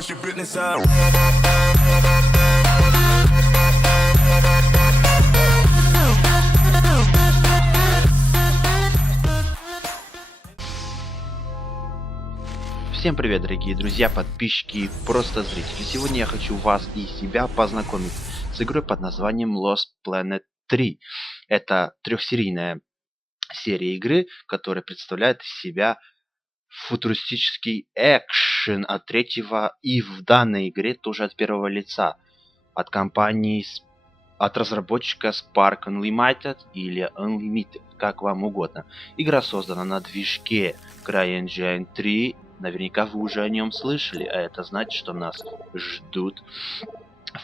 extra fitness out. Всем привет, дорогие друзья, подписчики и просто зрители. Сегодня я хочу вас и себя познакомить с игрой под названием Lost Planet 3. Это трехсерийная серия игры, которая представляет из себя футуристический экшен от третьего и в данной игре тоже от первого лица. От компании, от разработчика Spark Unlimited или Unlimited, как вам угодно. Игра создана на движке CryEngine 3. Наверняка вы уже о нем слышали, а это значит, что нас ждут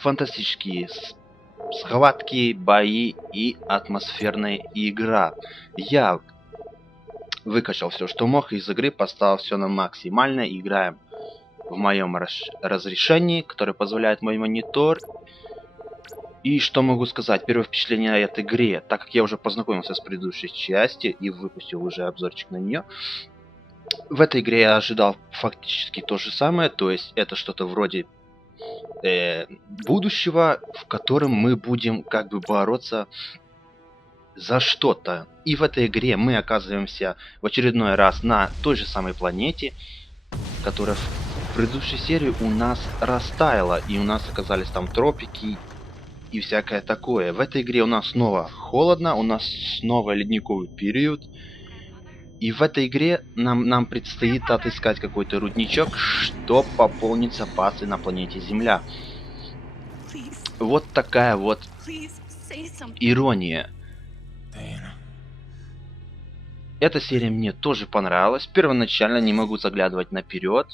фантастические схватки, бои и атмосферная игра. Я выкачал все, что мог из игры, поставил все на максимально, играем в моем разрешении, которое позволяет мой монитор. И что могу сказать, первое впечатление о этой игре, так как я уже познакомился с предыдущей частью и выпустил уже обзорчик на нее. В этой игре я ожидал фактически то же самое, то есть это что-то вроде будущего, в котором мы будем как бы бороться за что-то. И в этой игре мы оказываемся в очередной раз на той же самой планете, которая в предыдущей серии у нас растаяла, и у нас оказались там тропики и всякое такое. В этой игре у нас снова холодно, у нас снова ледниковый период. И в этой игре нам предстоит отыскать какой-то рудничок, чтобы пополнить запасы на планете Земля. Вот такая вот ирония. Эта серия мне тоже понравилась. Первоначально не могу заглядывать наперед.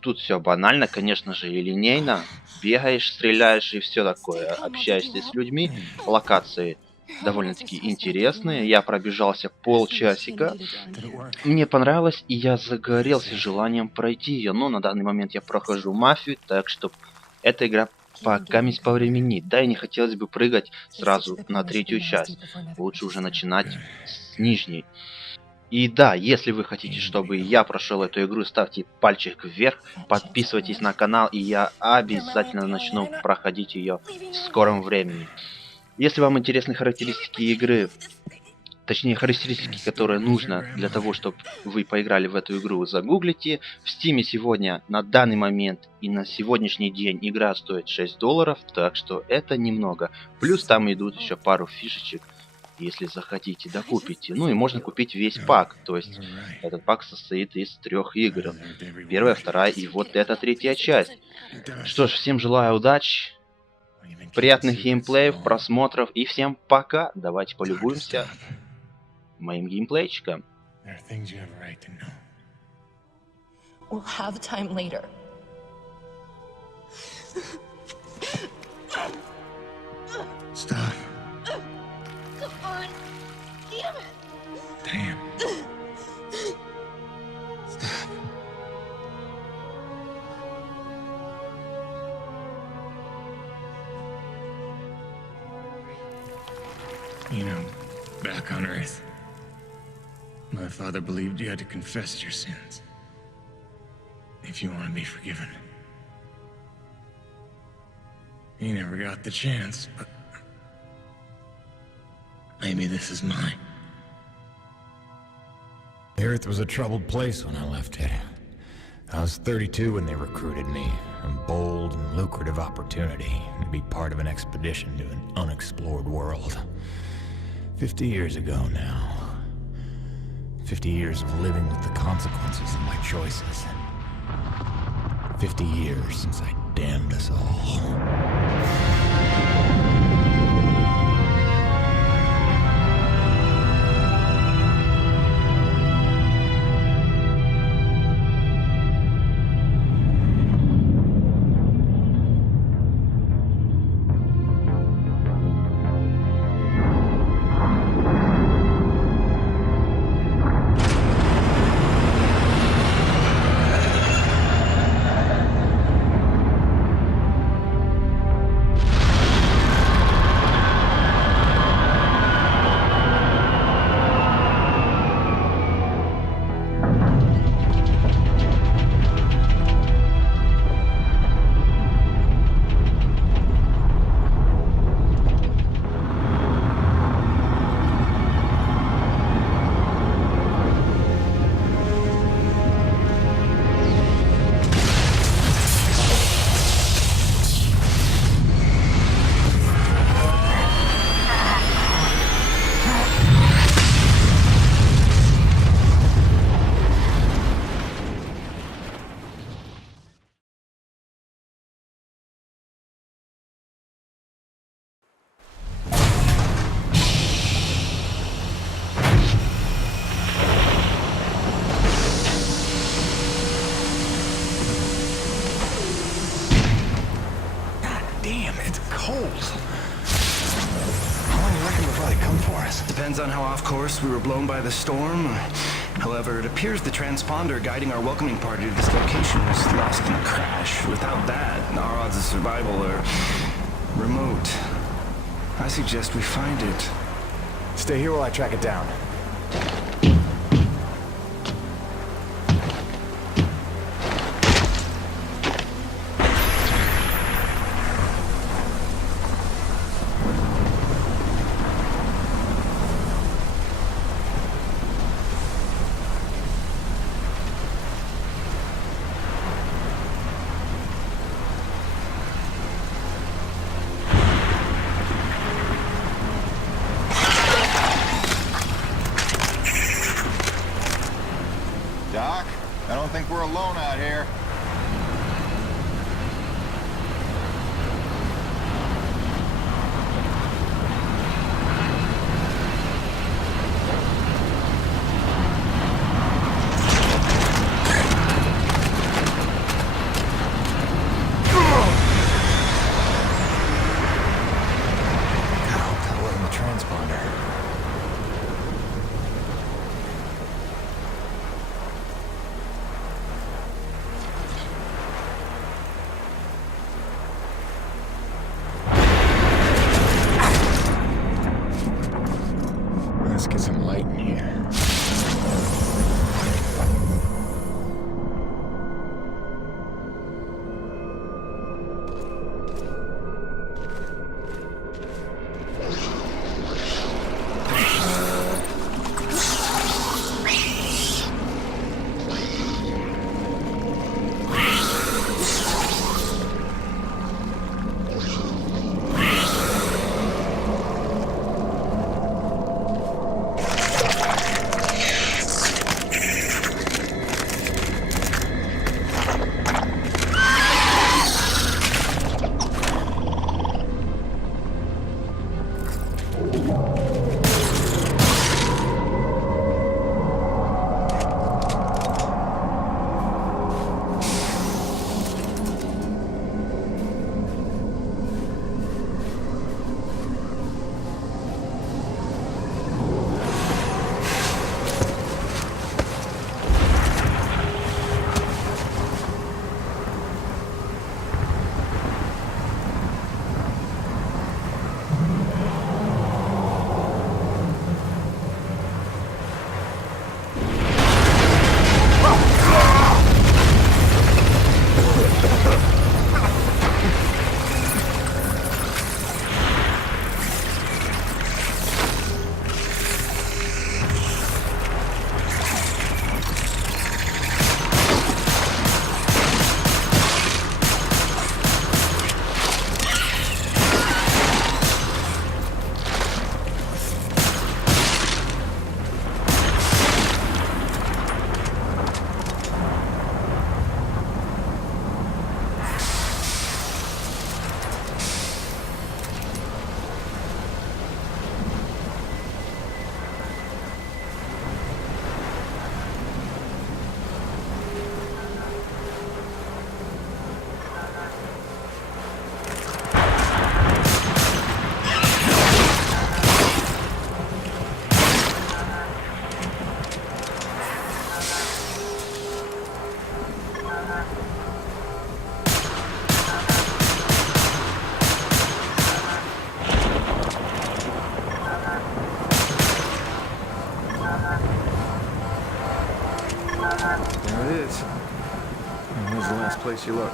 Тут все банально, конечно же, и линейно. Бегаешь, стреляешь и все такое. Общаешься с людьми. Локации довольно-таки интересные. Я пробежался полчасика. Мне понравилось, и я загорелся желанием пройти ее. Но на данный момент я прохожу мафию, так что эта игра пока повременит. Да, и не хотелось бы прыгать сразу на третью часть. Лучше уже начинать с нижней. И да, если вы хотите, чтобы я прошел эту игру, ставьте пальчик вверх, подписывайтесь на канал, и я обязательно начну проходить ее в скором времени. Если вам интересны характеристики игры, точнее характеристики, которые нужно для того, чтобы вы поиграли в эту игру, загуглите. В Стиме сегодня, на данный момент и на сегодняшний день игра стоит $6, так что это немного. Плюс там идут еще пару фишечек, если захотите, докупите. Ну и можно купить весь пак, то есть этот пак состоит из 3 игр. Первая, вторая и вот эта третья часть. Что ж, всем желаю удачи. Приятных геймплеев, просмотров и всем пока. Давайте полюбуемся моим геймплейчиком. Stop. Damn. Stop. You know, back on Earth, my father believed you had to confess your sins if you want to be forgiven. He never got the chance, but maybe this is mine. The Earth was a troubled place when I left it. I was 32 when they recruited me. A bold and lucrative opportunity to be part of an expedition to an unexplored world. 50 years ago now. 50 years of living with the consequences of my choices. 50 years since I damned us all. cold. How long do you reckon before they come for us? Depends on how off course we were blown by the storm. However, it appears the transponder guiding our welcoming party to this location was lost in a crash. Without that, our odds of survival are remote. I suggest we find it. Stay here while I track it down. Doc, I don't think we're alone out here. Let's get some light in here. Place you look.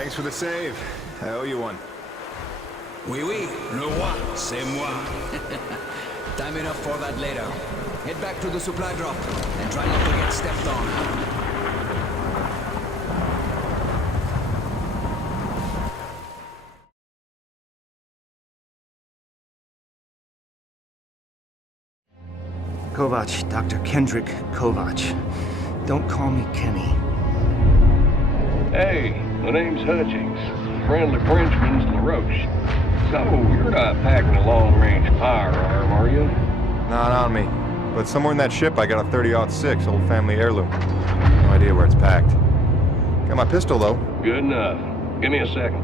Thanks for the save. I owe you one. Oui, oui, le roi, c'est moi. Time enough for that later. Head back to the supply drop and try not to get stepped on. Kovac, Dr. Kendrick Kovac. Don't call me Kenny. Hey, my name's Hutchings. Friendly Frenchman's LaRoche. So, you're not packing a long-range firearm, are you? Not on me. But somewhere in that ship I got a 30-06 old family heirloom. No idea where it's packed. Got my pistol, though. Good enough. Give me a second.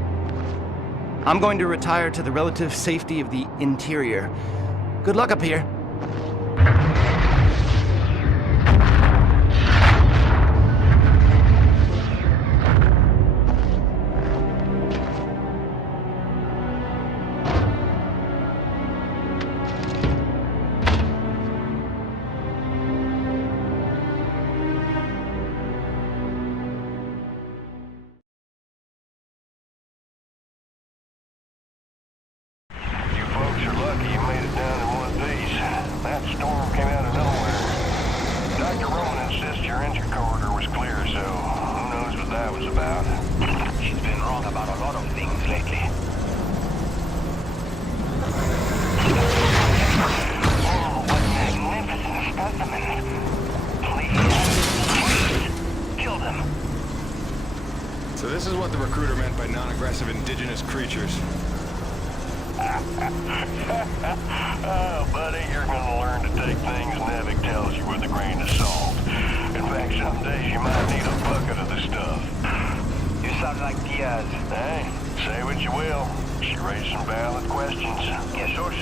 I'm going to retire to the relative safety of the interior. Good luck up here. So this is what the recruiter meant by non-aggressive indigenous creatures. Oh, buddy, you're gonna learn to take things Nevik tells you with a grain of salt. In fact, some days you might need a bucket of the stuff. You sound like Diaz. Hey, say what you will. She raised some valid questions. Yeah, sure.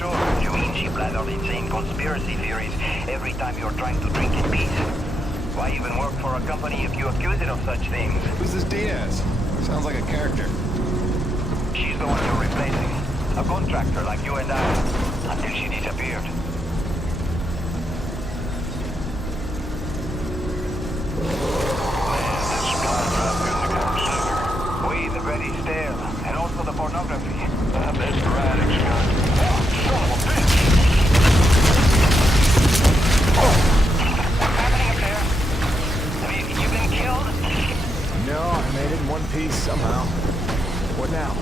You mean she blathered insane conspiracy theories every time you're trying to drink in peace? Why even work for a company if you accuse it of such things? Who's this Diaz? Sounds like a character. She's the one you're replacing. A contractor like you and I. Until she disappeared. Man, this supply drop couldn't have come sooner. We, the ready stale, and also the pornography. I bet the writing's gone. Oh, son of a bitch! What's happening up there? Have you been killed? No, I made it in one piece somehow. What now?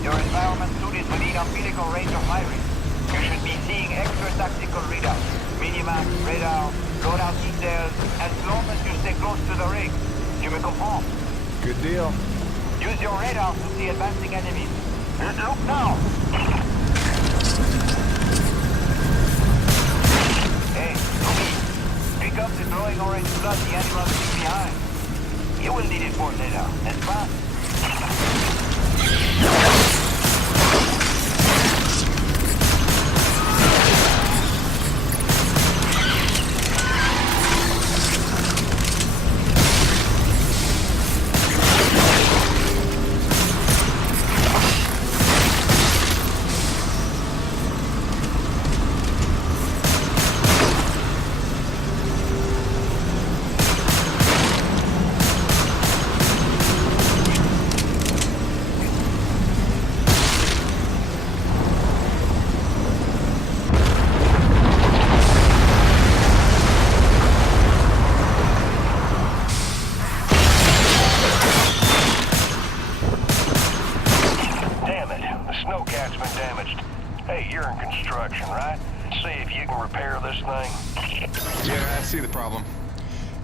Your environment suit is within umbilical range of firing. You should be seeing extra tactical readouts. Minimax, radar, loadout details, as long as you stay close to the rig. You may conform. Good deal. Use your radar to see advancing enemies. Look now! Hey, Louis, pick up the glowing orange blood the animals leave behind. You will need it for later, and fast.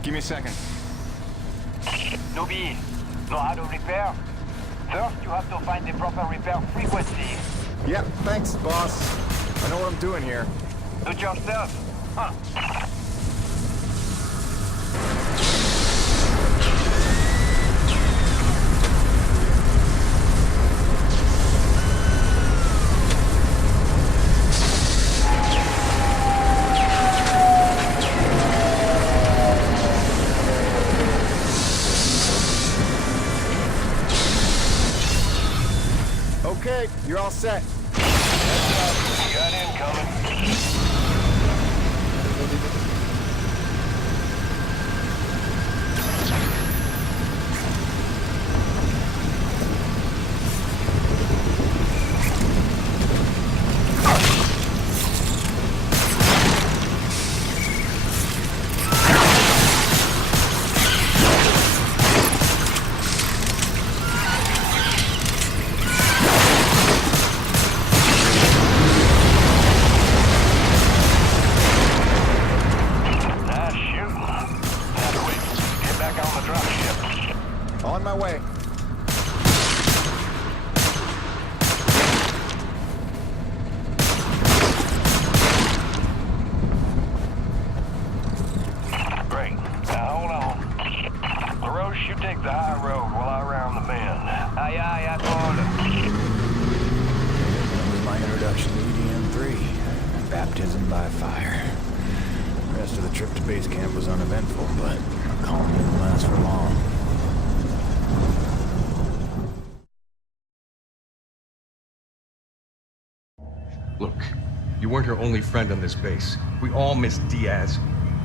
Give me a second. Newbie, know how to repair? First, you have to find the proper repair frequency. Yep, thanks, boss. I know what I'm doing here. Do it yourself. Huh. Okay, you're all set. Got incoming. baptism by fire. The rest of the trip to base camp was uneventful, but our calm didn't last for long. Look, you weren't her only friend on this base. We all miss Diaz.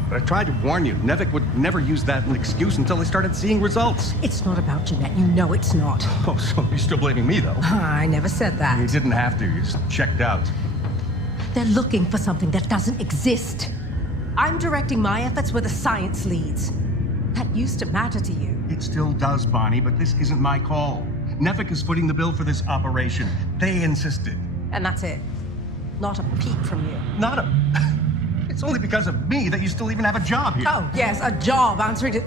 But I tried to warn you, Nevik would never use that as an excuse until they started seeing results. It's not about Jeanette. You know it's not. Oh, so you're still blaming me, though? I never said that. You didn't have to. You just checked out. They're looking for something that doesn't exist. I'm directing my efforts where the science leads. That used to matter to you. It still does, Bonnie, but this isn't my call. Nevik is footing the bill for this operation. They insisted. And that's it. Not a peep from you. Not a... It's only because of me that you still even have a job here. Oh, yes, a job answering to...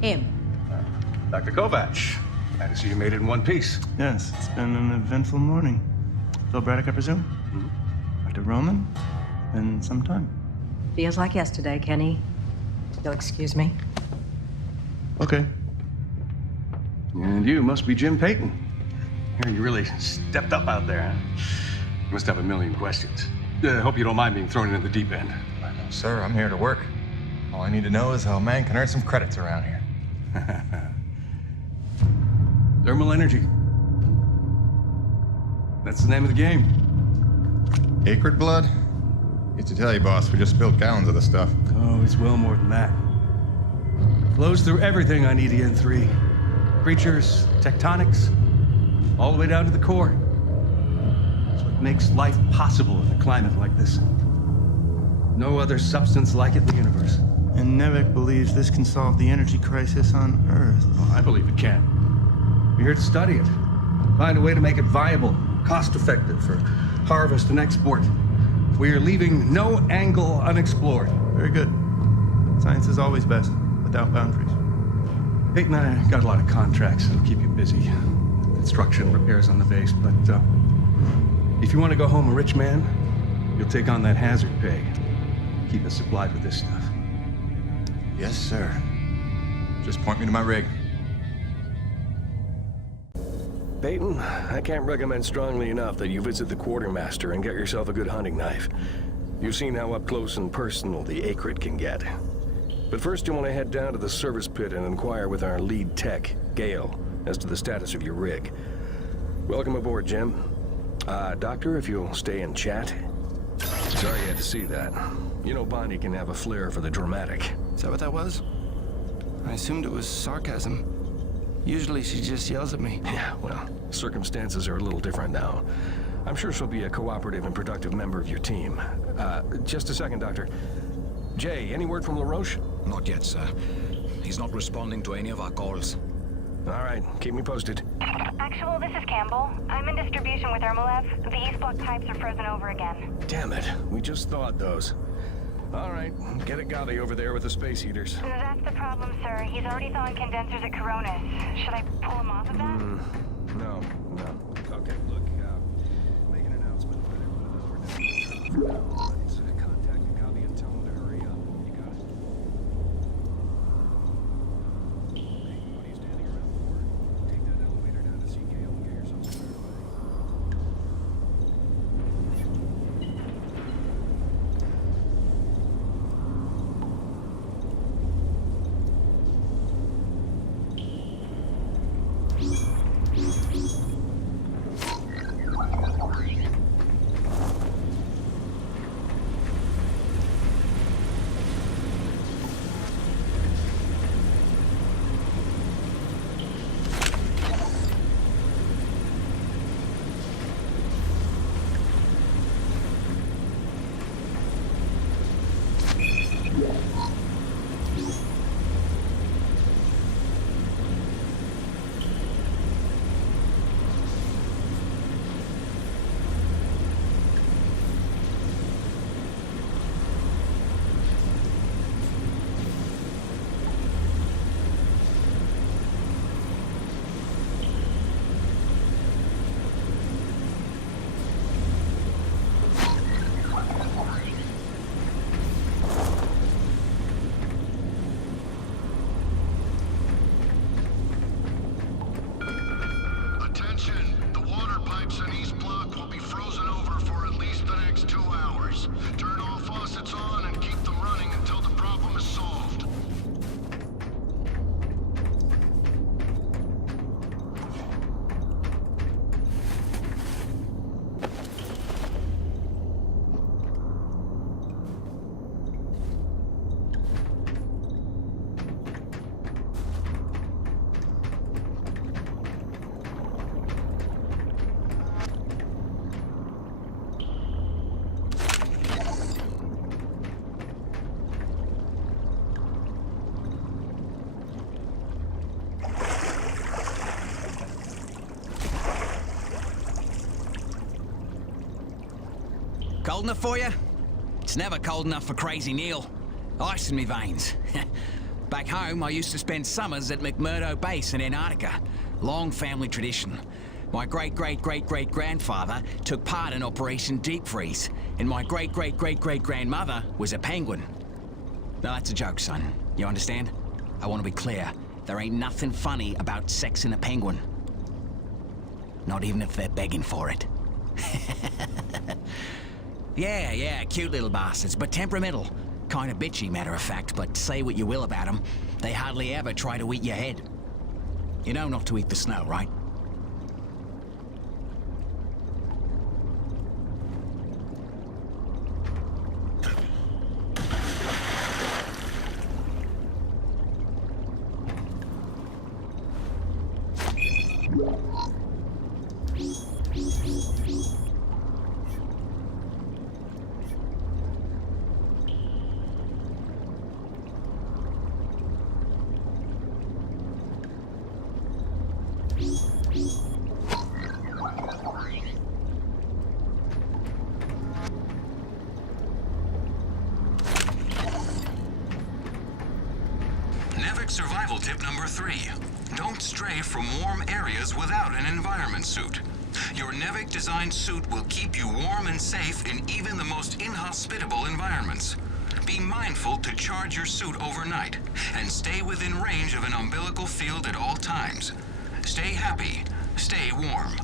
him. Dr. Kovac, glad to see you made it in one piece. Yes, it's been an eventful morning. Phil Braddock, I presume? Dr. Roman? Been some time. Feels like yesterday, Kenny. You'll excuse me. Okay. And you must be Jim Peyton. You really stepped up out there, huh? You must have a million questions. Hope you don't mind being thrown into the deep end. Sir, I'm here to work. All I need to know is how a man can earn some credits around here. Thermal energy. That's the name of the game. Acrid blood? Hate to tell you, boss, we just spilled gallons of the stuff. Oh, it's well more than that. Flows through everything on EDN3. Creatures, tectonics, all the way down to the core. It's what makes life possible in a climate like this. No other substance like it in the universe. And Nevik believes this can solve the energy crisis on Earth. Oh, I believe it can. We're here to study it. Find a way to make it viable, cost-effective for harvest and export. We are leaving no angle unexplored. Very good. Science is always best, without boundaries. Peyton and I got a lot of contracts that'll keep you busy. Construction, repairs on the base, but if you want to go home a rich man, you'll take on that hazard pay. Keep us supplied with this stuff. Yes, sir. Just point me to my rig. Peyton, I can't recommend strongly enough that you visit the quartermaster and get yourself a good hunting knife. You've seen how up close and personal the Acrid can get. But first you want to head down to the service pit and inquire with our lead tech, Gale, as to the status of your rig. Welcome aboard, Jim. Doctor, if you'll stay and chat. Sorry you had to see that. You know Bonnie can have a flair for the dramatic. Is that what that was? I assumed it was sarcasm. Usually she just yells at me. Yeah, well, circumstances are a little different now. I'm sure she'll be a cooperative and productive member of your team. Just a second, Doctor. Jay, any word from LaRoche? Not yet, sir. He's not responding to any of our calls. All right, keep me posted. Actual, this is Campbell. I'm in distribution with Ermolev. The East Block pipes are frozen over again. Damn it, we just thawed those. All right, get Agave over there with the space heaters. That's the problem, sir. He's already thawing condensers at Coronis. Should I pull him off of that? No. Okay, look, make an announcement. Let everyone know we're down. Contact Agave and tell him to hurry up. You got it? Hey, what are you standing around for? Take that elevator down to see Gale and get yourself squared away. Cold enough for you? It's never cold enough for Crazy Neil. Ice in me veins. Back home, I used to spend summers at McMurdo Base in Antarctica. Long family tradition. My great-great-great-great-grandfather took part in Operation Deep Freeze, and my great-great-great-great-grandmother was a penguin. No, that's a joke, son. You understand? I want to be clear. There ain't nothing funny about sexing a penguin. Not even if they're begging for it. Yeah, cute little bastards, but temperamental. Kind of bitchy, matter of fact, but say what you will about them, they hardly ever try to eat your head. You know not to eat the snow, right? Survival tip number 3. Don't stray from warm areas without an environment suit. Your Nevik-designed suit will keep you warm and safe in even the most inhospitable environments. Be mindful to charge your suit overnight and stay within range of an umbilical field at all times. Stay happy, stay warm.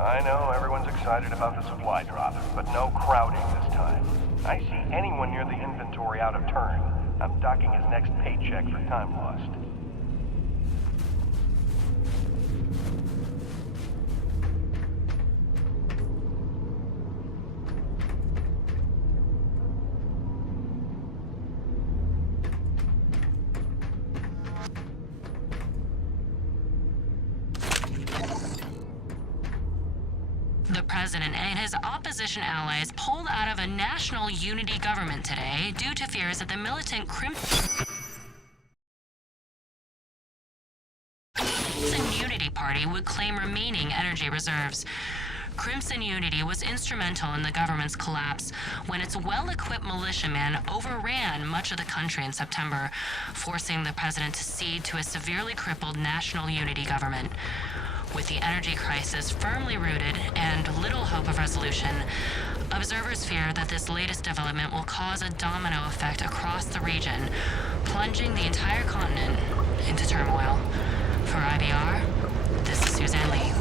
I know everyone's excited about the supply drop, but no crowding this time. I see anyone near the inventory out of turn. I'm docking his next paycheck for time lost. The president and his opposition allies pulled out of a national unity government today due to fears that the militant Crimson Unity Party would claim remaining energy reserves. Crimson Unity was instrumental in the government's collapse when its well-equipped militiamen overran much of the country in September, forcing the president to cede to a severely crippled national unity government. With the energy crisis firmly rooted and little hope of resolution, observers fear that this latest development will cause a domino effect across the region, plunging the entire continent into turmoil. For IBR, this is Suzanne Lee.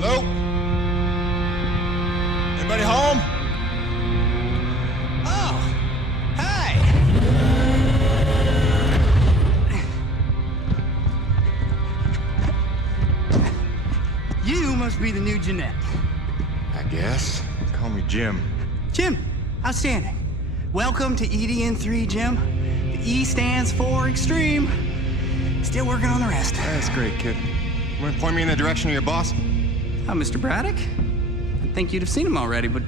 Hello? Anybody home? Oh, hey! You must be the new Jeanette. I guess. Call me Jim. Jim, outstanding. Welcome to EDN3, Jim. The E stands for extreme. Still working on the rest. That's great, kid. You want to point me in the direction of your boss? Oh, Mr. Braddock? I think you'd have seen him already, but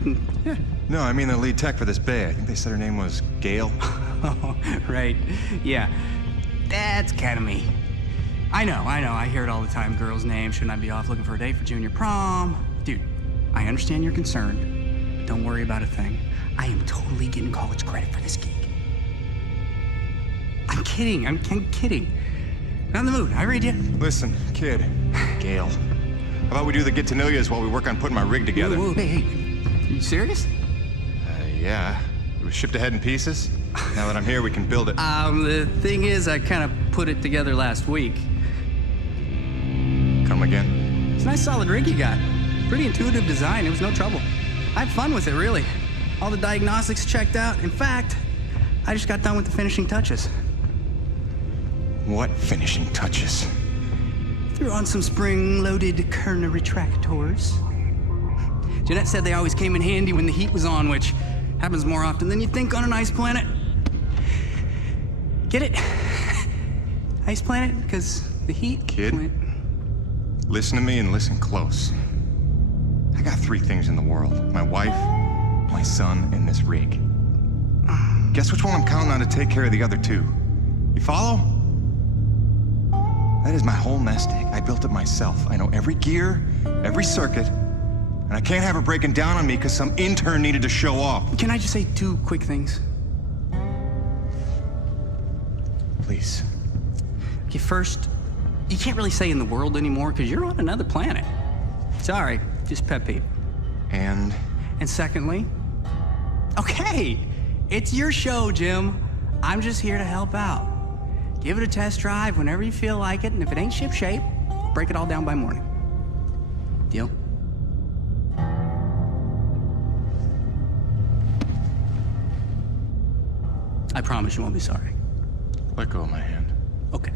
yeah. No, I mean the lead tech for this bay. I think they said her name was Gail. Oh, right. Yeah. That's kind of me. I know. I hear it all the time. Girl's name. Shouldn't I be off looking for a date for junior prom? Dude, I understand you're concerned, but don't worry about a thing. I am totally getting college credit for this gig. I'm kidding. I'm kidding. Not in the mood. I read you. Listen, kid. Gail. How about we do the get-to-know-yous while we work on putting my rig together? Whoa, hey. Are you serious? Yeah. It was shipped ahead in pieces. Now that I'm here, we can build it. The thing is, I kind of put it together last week. Come again? It's a nice solid rig you got. Pretty intuitive design. It was no trouble. I had fun with it, really. All the diagnostics checked out. In fact, I just got done with the finishing touches. What finishing touches? Threw on some spring-loaded Kerner retractors. Jeanette said they always came in handy when the heat was on, which happens more often than you think on an ice planet. Get it? Ice planet? Because the heat... Kid, listen to me and listen close. I got 3 things in the world. My wife, my son, and this rig. Guess which one I'm counting on to take care of the other 2? You follow? That is my whole nest egg. I built it myself. I know every gear, every circuit, and I can't have her breaking down on me because some intern needed to show off. Can I just say 2 quick things? Please. Okay, first, you can't really say in the world anymore because you're on another planet. Sorry, just pet peeve. And secondly, okay, it's your show, Jim. I'm just here to help out. Give it a test drive whenever you feel like it, and if it ain't ship-shape, break it all down by morning. Deal? I promise you won't be sorry. Let go of my hand. Okay.